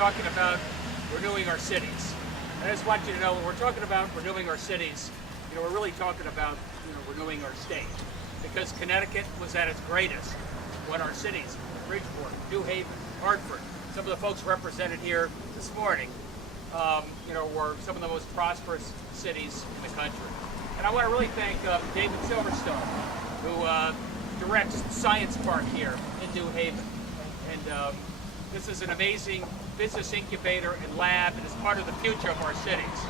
talking about renewing our cities. And I just want you to know, when we're talking about renewing our cities, we're really talking about, renewing our state. Because Connecticut was at its greatest when our cities, Bridgeport, New Haven, Hartford, some of the folks represented here this morning, were some of the most prosperous cities in the country. And I want to really thank David Silverstone, who directs Science Park here in New Haven. And this is an amazing business incubator and lab, and is part of the future of our cities.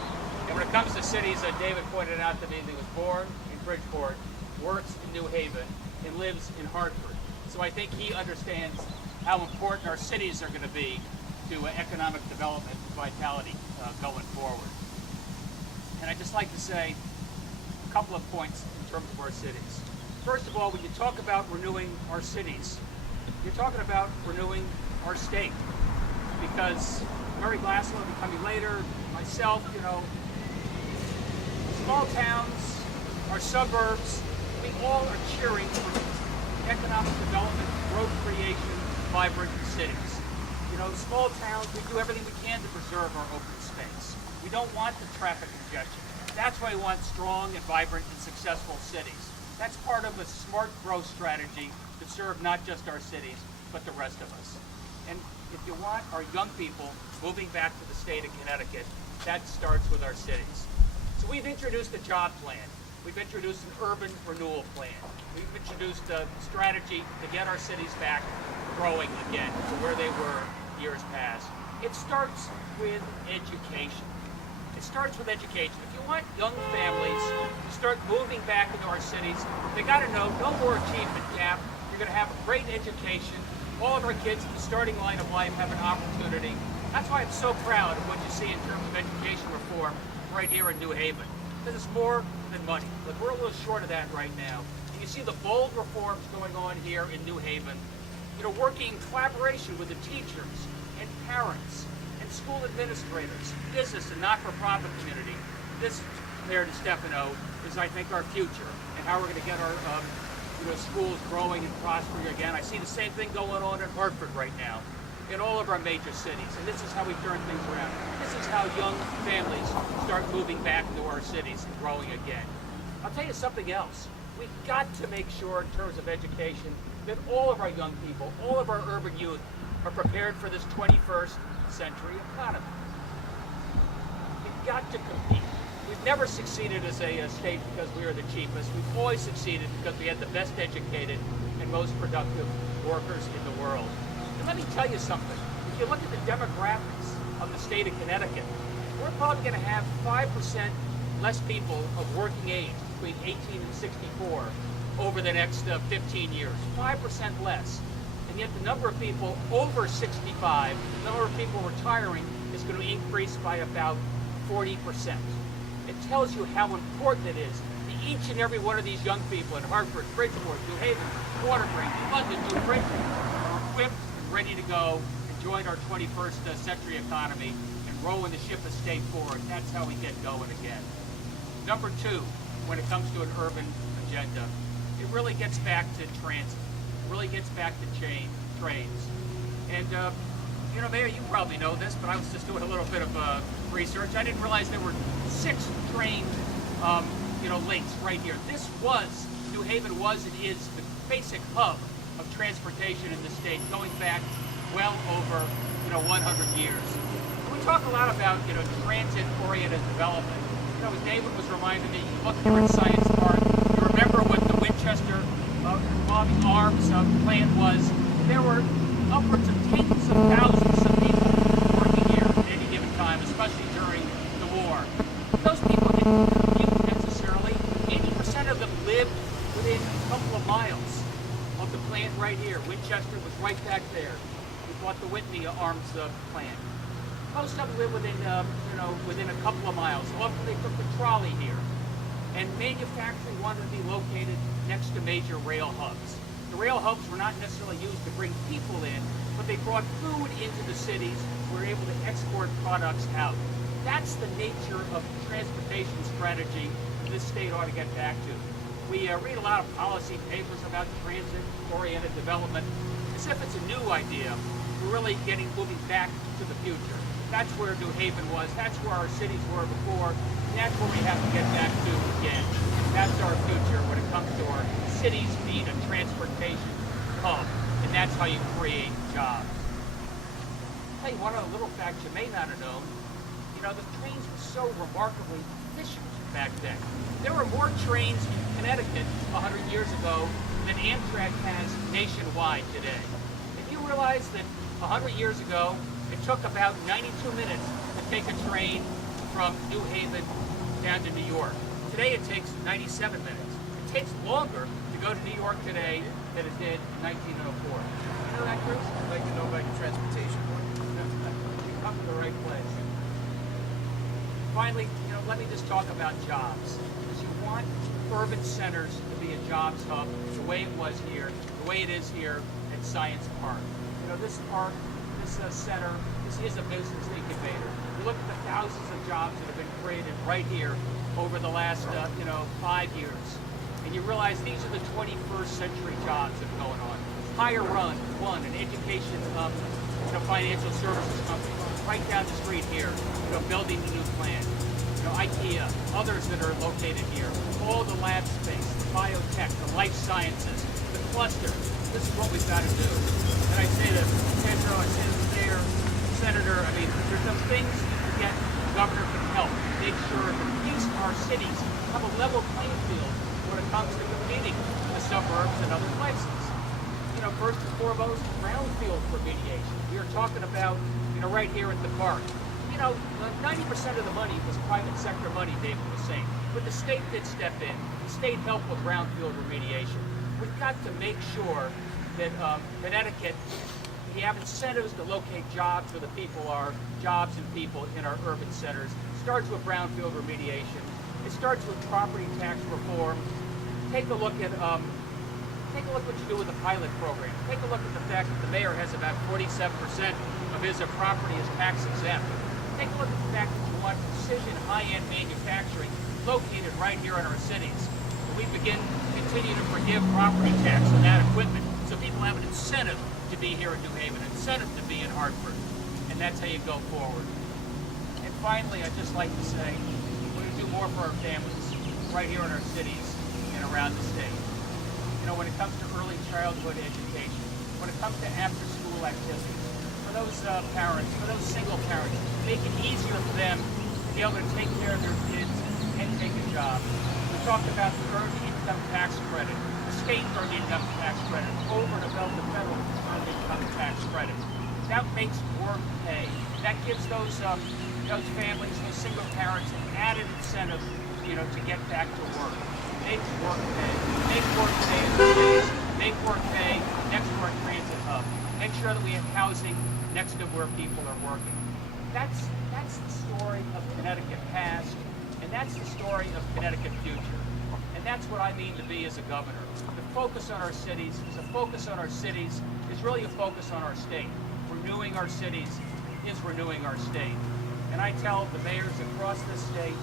And when it comes to cities, David pointed out to me that he was born in Bridgeport, works in New Haven, and lives in Hartford. So I think he understands how important our cities are going to be to economic development and vitality going forward. And I'd just like to say a couple of points in terms of our cities. First of all, when you talk about renewing our cities, you're talking about renewing our state. Because Murray Glassell will be coming later, myself, small towns, our suburbs, we all are cheering for economic development, growth creation, vibrant cities. Small towns, we do everything we can to preserve our open space. We don't want the traffic congestion. That's why we want strong and vibrant and successful cities. That's part of a smart growth strategy to serve not just our cities, but the rest of us. And if you want our young people moving back to the state of Connecticut, that starts with our cities. So we've introduced a job plan. We've introduced an urban renewal plan. We've introduced a strategy to get our cities back growing again to where they were years past. It starts with education. It starts with education. If you want young families to start moving back into our cities, they got to know no more achievement gap. You're going to have a great education. All of our kids at the starting line of life have an opportunity. That's why I'm so proud of what you see in terms of education reform right here in New Haven. Because it's more than money. Look, we're a little short of that right now. And you see the bold reforms going on here in New Haven, working in collaboration with the teachers and parents and school administrators, business and not-for-profit community. This, Mayor DeStefano, is, I think, our future and how we're going to get our schools growing and prospering again. I see the same thing going on in Hartford right now, in all of our major cities, and this is how we turn things around. This is how young families start moving back into our cities and growing again. I'll tell you something else. We've got to make sure, in terms of education, that all of our young people, all of our urban youth, are prepared for this 21st century economy. We've got to compete. We've never succeeded as a state because we are the cheapest. We've always succeeded because we had the best educated and most productive workers in the world. And let me tell you something. If you look at the demographics of the state of Connecticut, we're probably going to have 5% less people of working age between 18 and 64 over the next 15 years. 5% less. And yet the number of people over 65, the number of people retiring, is going to increase by about 40%. It tells you how important it is that each and every one of these young people in Hartford, Bridgeport, New Haven, Waterbury, London, New Britain are equipped and ready to go and join our 21st century economy and rowing the ship of state forward. That's how we get going again. Number two, when it comes to an urban agenda, it really gets back to transit. It really gets back to trains. And Mayor, you probably know this, but I was just doing a little bit of research. I didn't realize there were 6 train, links right here. New Haven was and is the basic hub of transportation in the state, going back well over, 100 years. And we talk a lot about, transit-oriented development. As David was reminding me, you look here at Science Park, you remember what the Winchester revolving arms plan was. There were upwards of tens of thousands of people working here at any given time, especially during the war. Those people didn't commute necessarily. 80% of them lived within a couple of miles of the plant right here. Winchester was right back there. We bought the Whitney Arms plant. Most of them live within, within a couple of miles. Often they took the trolley here. And manufacturing wanted to be located next to major rail hubs. The rail hubs were not necessarily used to bring people in, but they brought food into the cities. We were able to export products out. That's the nature of the transportation strategy this state ought to get back to. We read a lot of policy papers about transit-oriented development as if it's a new idea. we're really moving back to the future. That's where New Haven was. That's where our cities were before. And that's where we have to get back to again. That's our future when it comes to our cities being a transportation hub. And that's how you create jobs. Hey, one other little fact you may not have known. You know, the trains were so remarkably efficient back then. There were more trains in Connecticut 100 years ago than Amtrak has nationwide today. If you realize that 100 years ago, it took about 92 minutes to take a train from New Haven down to New York. Today it takes 97 minutes. It takes longer to go to New York today than it did in 1904. You know that, Chris? I'd like to know about your transportation board. You come to the right place. Finally, you know, let me just talk about jobs. Because you want urban centers to be a jobs hub the way it was here, the way it is here at Science Park. You know, this park, this center, this is a business incubator. You look at the thousands of jobs that have been created right here over the last, 5 years. And you realize these are the 21st century jobs that are going on. Hire One, an education, financial services company, right down the street here, building a new plant. IKEA, others that are located here, all the lab space, the biotech, the life sciences, the cluster. This is what we've got to do. And I say to Pedro, I say to the mayor, senator, there's some things that the governor can help. Make sure that our cities have a level playing field when it comes to competing in the suburbs and other places. First and foremost, brownfield remediation. We are talking about, right here at the park. 90% of the money was private sector money, David was saying. But the state did step in. The state helped with brownfield remediation. We've got to make sure that Connecticut, we have incentives to locate jobs where the people are, jobs and people in our urban centers. It starts with brownfield remediation. It starts with property tax reform. Take a look at what you do with the pilot program. Take a look at the fact that the mayor has about 47% of his property is tax exempt. Take a look at the fact that you want precision high-end manufacturing located right here in our cities. We continue to forgive property tax on that equipment so people have an incentive to be here in New Haven, an incentive to be in Hartford. And that's how you go forward. And finally, I'd just like to say, we're going to do more for our families right here in our cities and around the state. When it comes to early childhood education, when it comes to after-school activities, for those parents, for those single parents, make it easier for them to be able to take care of their kids and take a job. We talked about the earned income tax credit, the state earned income tax credit, over and above the federal earned income tax credit. That makes work pay. That gives those families, those single parents, an added incentive, to get back to work. Make work pay. Make work pay in the days. Make work pay next to our transit hub. Make sure that we have housing next to where people are working. That's the story of Connecticut past, and that's the story of Connecticut future. And that's what I mean to be as a governor. The focus on our cities is really a focus on our state. Renewing our cities is renewing our state. And I tell the mayors across this state,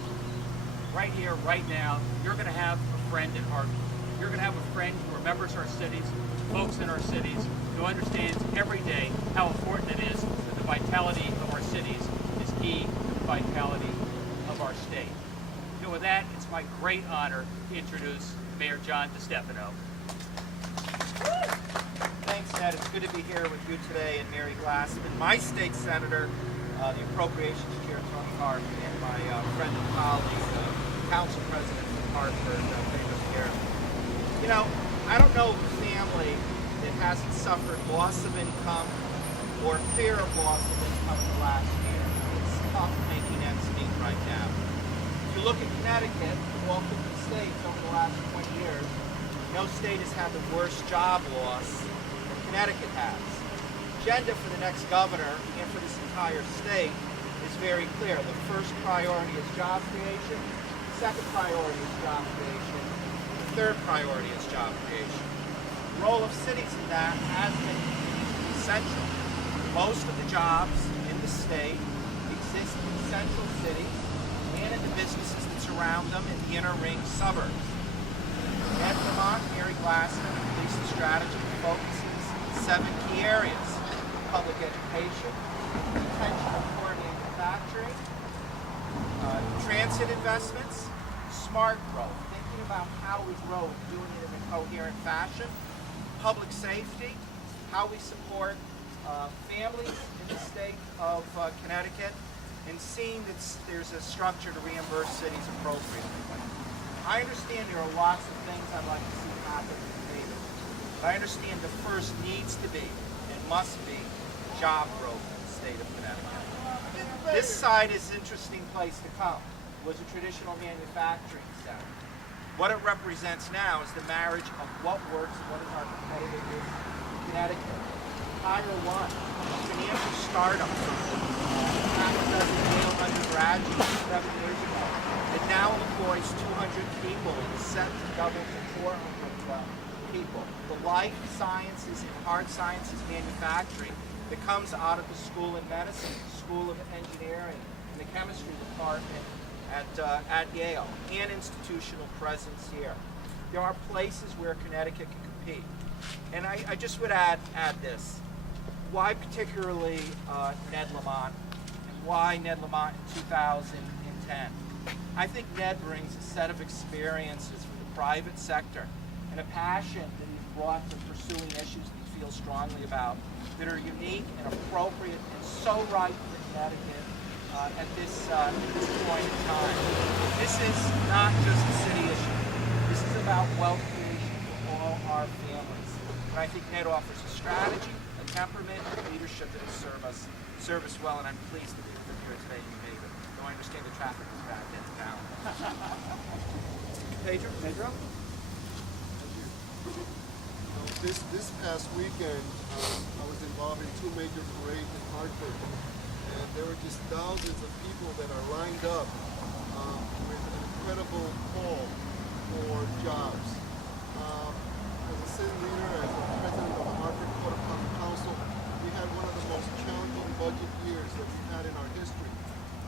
right here, right now, you're going to have a friend in Hartford. You're going to have a friend who remembers our cities, folks in our cities, who understands every day how important it is that the vitality of our cities is key to the vitality of our state. And with that, it's my great honor to introduce Mayor John DeStefano. Thanks, Ned. It's good to be here with you today and Mary Glassman, my state senator, the appropriations chair, Tony Hart, and my friend and colleague, council president from Hartford, David Pierre. I don't know of a family that hasn't suffered loss of income or fear of loss of income in the last year. It's tough making ends meet right now. If you look at Connecticut, walk through the states over the last 20 years, no state has had the worst job loss than Connecticut has. The agenda for the next governor and for this entire state is very clear. The first priority is job creation. Second priority is job creation. The third priority is job creation. The role of cities in that has been essential. Most of the jobs in the state exist in central cities and in the businesses that surround them in the inner ring suburbs. At Vermont, Mary Glassman, the police strategy focuses on 7 key areas. public education, retention of core manufacturing, transit investments, smart growth, thinking about how we grow and doing it in a coherent fashion, public safety, how we support families in the state of Connecticut, and seeing that there's a structure to reimburse cities appropriately. I understand there are lots of things I'd like to see happen in Haven, but I understand the first needs to be and must be job growth in the state of Connecticut. This site is an interesting place to come. It was a traditional manufacturing center. What it represents now is the marriage of what works and what is our competitiveness in Connecticut. Hire One, a financial startup, half a dozen Yale undergraduates 7 years ago. It now employs 200 people and is set to double to 400 people. The life sciences and hard sciences manufacturing that comes out of the School of Medicine, the School of Engineering, and the chemistry department at Yale, and institutional presence here. There are places where Connecticut can compete. And I just would add this. Why particularly Ned Lamont, and why Ned Lamont in 2010? I think Ned brings a set of experiences from the private sector and a passion that he's brought to pursuing issues that he feels strongly about that are unique and appropriate and so right for Connecticut at this point in time. This is not just a city issue. This is about wealth creation for all our families. And I think Ned offers a strategy, a temperament, and leadership that will serve us well, and I'm pleased to be with him here today in New Haven. Though I understand the traffic is bad in town. Pedro? This past weekend, I was involved in 2 major parades in Hartford, and there were just thousands of people that are lined up with an incredible call for jobs. As a city leader, as a president of the Hartford Court of Common Council, we had one of the most challenging budget years that we've had in our history.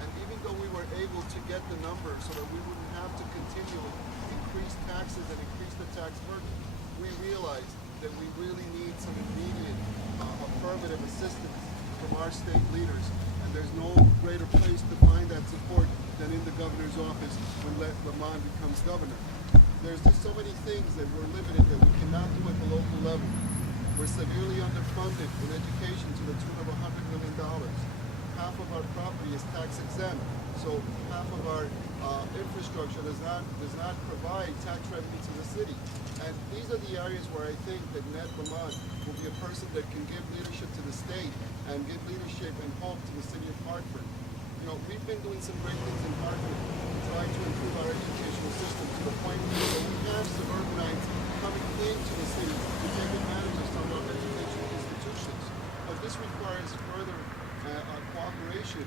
And even though we were able to get the numbers so that we wouldn't have to continually increase taxes and increase the tax burden, we realized that we really need some immediate affirmative assistance from our state leaders. And there's no greater place to find that support than in the governor's office when Lamont becomes governor. There's just so many things that we're limited that we cannot do at the local level. We're severely underfunded in education to the tune of $100 million. Half of our property is tax exempt, so half of our infrastructure does not provide tax revenue to the city. And these are the areas where I think that Ned Lamont will be a person that can give leadership to the state and give leadership and hope to the city of Hartford. You know, we've been doing some great things in Hartford, trying to improve our educational system to the point where we have suburbanites coming into the city to take advantage of some of our educational institutions. But this requires further cooperation.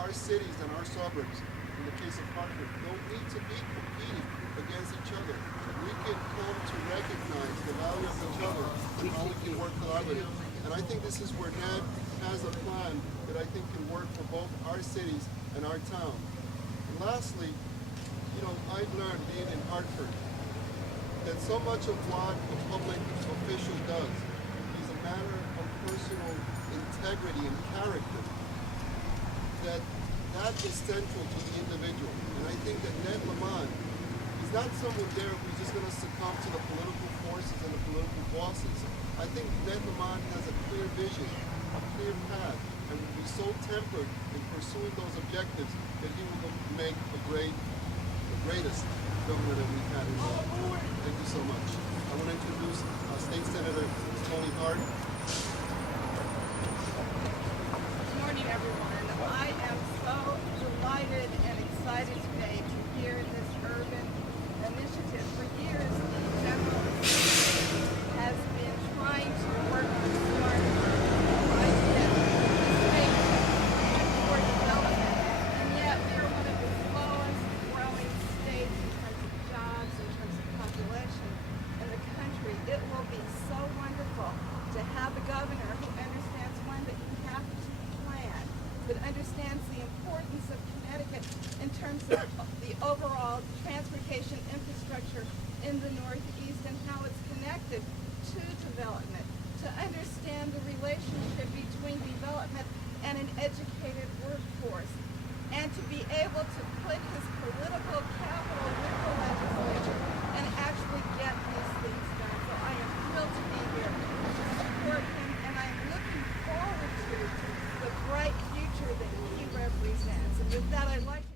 Our cities and our suburbs, in the case of Hartford, don't need to be competing against each other. We can come to recognize the value of each other and how we can work collaboratively. And I think this is where Ned has a plan that I think can work for both our cities and our town. And lastly, you know, I've learned being in Hartford that so much of what a public official does is a matter of personal integrity and character. That is central to the individual. And I think that Ned Lamont is not someone there who's just going to succumb to the political forces and the political bosses. I think Ned Lamont has a clear vision, a clear path, and will be so tempered in pursuing those objectives that he will make the greatest governor that we've had in the country. Thank you so much. I want to introduce State Senator Tony Hart. Good morning, everyone. I am so delighted and excited today to hear this urban initiative. For years, the General Assembly has been trying to work on smart ideas for development, and yet we are one of the slowest growing states in terms of jobs, in terms of population in the country. It will be so wonderful to have a governor who understands, one, that you have to plan, but understands the importance of Connecticut in terms of the overall transportation infrastructure in the Northeast and how it's connected to development. to understand the relationship between development and an educated workforce, and to be able to put his political capital with the legislature and actually get these things done. So I am thrilled to be here to support him, and I am looking forward to the bright future that he represents. And with that, I'd like to